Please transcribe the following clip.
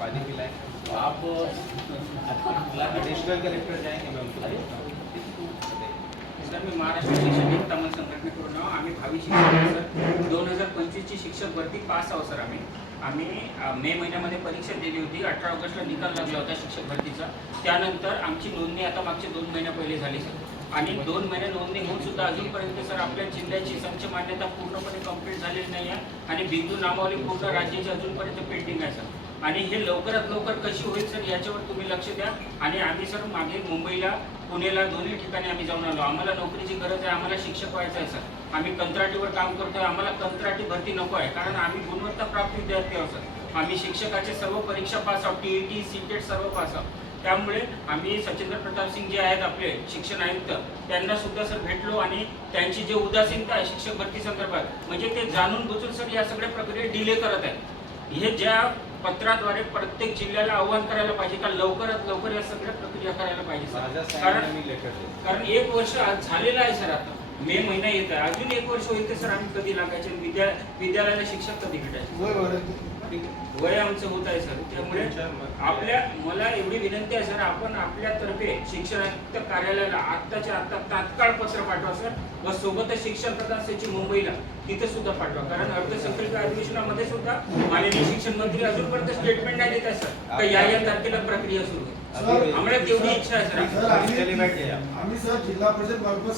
पानी पिलाएं तो आप एडिशनल कलेक्टर जाएंगे मैं उनको सर मी महाराष्ट्र शिक्षक एकता मंच संघटनेकडून आम्ही भावी शिक्षक सर 2025 ची शिक्षक भरती पास आहोत सर आम्ही मे महिन्यामध्ये परीक्षा दिली होती 18 ऑगस्टला निकाल लागला होता शिक्षक भरतीचा त्यानंतर आमची नोंदणी आता मागचे 2 महिने पहिले झाली सर आणि 2 महिने नोंदणी होऊन सुद्धा अजूनपर्यंत सर आपल्या जिल्ह्याची संच मान्यता पूर्णपणे कंप्लीट झालेली नाही आहे आणि बिंदू नामावली पूर्ण राज्याची अजूनपर्यंत पेंडिंग आहे सर आणि हे लवकरात लवकर कशी होईल सर याच्यावर तुम्ही लक्ष द्या आणि आम्ही सर मागे मुंबईला पुण्याला दोन्ही ठिकाणी आम्ही जाऊन आलो आम्हाला नोकरीची गरज आहे आम्हाला शिक्षक व्हायचं आहे सर आम्ही कंत्राटीवर काम करतोय आम्हाला कंत्राटी भरती नको आहे कारण आम्ही गुणवत्ताप्राप्त विद्यार्थी आहोत सर आम्ही शिक्षकाचे सर्व परीक्षा पास आहोत टीईटी सीटेट सर्व पास आहोत त्यामुळे आम्ही सचिंद्र प्रताप सिंग जे आहेत आपले शिक्षण आयुक्त त्यांना सुद्धा सर भेटलो आणि त्यांची जे उदासीनता आहे शिक्षक भरती संदर्भात म्हणजे ते जाणून बुजून सर या सगळ्या प्रक्रिया डिले करत आहेत हे ज्या पत्राद्वारे प्रत्येक जिल्ह्याला आव्हान करायला पाहिजे का लवकरात लवकर या सगळ्या प्रक्रिया करायला पाहिजे कारण 1 वर्ष आज झालेलं आहे सर आता मे महिना येत आहे अजून 1 वर्ष होईल तर सर आम्ही कधी लागायचे विद्यालयाला शिक्षक कधी भेटायचे वय आमचं होत आहे सर त्यामुळे मला एवढी विनंती आहे सर आपण आपल्यातर्फे शिक्षण कार्यालयाला आत्ताच्या आत्ता तात्काळ पत्र पाठवा सर व सोबतच शिक्षण प्रधान सचिव मुंबईला तिथे सुद्धा पाठवा कारण अर्थसंकल्पीय अधिवेशनामध्ये सुद्धा माननीय शिक्षण मंत्री अजूनपर्यंत स्टेटमेंट नाही देत आहे सर तर या तारखेला प्रक्रिया सुरू आहे आम्हाला तेवढी इच्छा आहे सर आम्ही सर जिल्हा परिषद मार्फत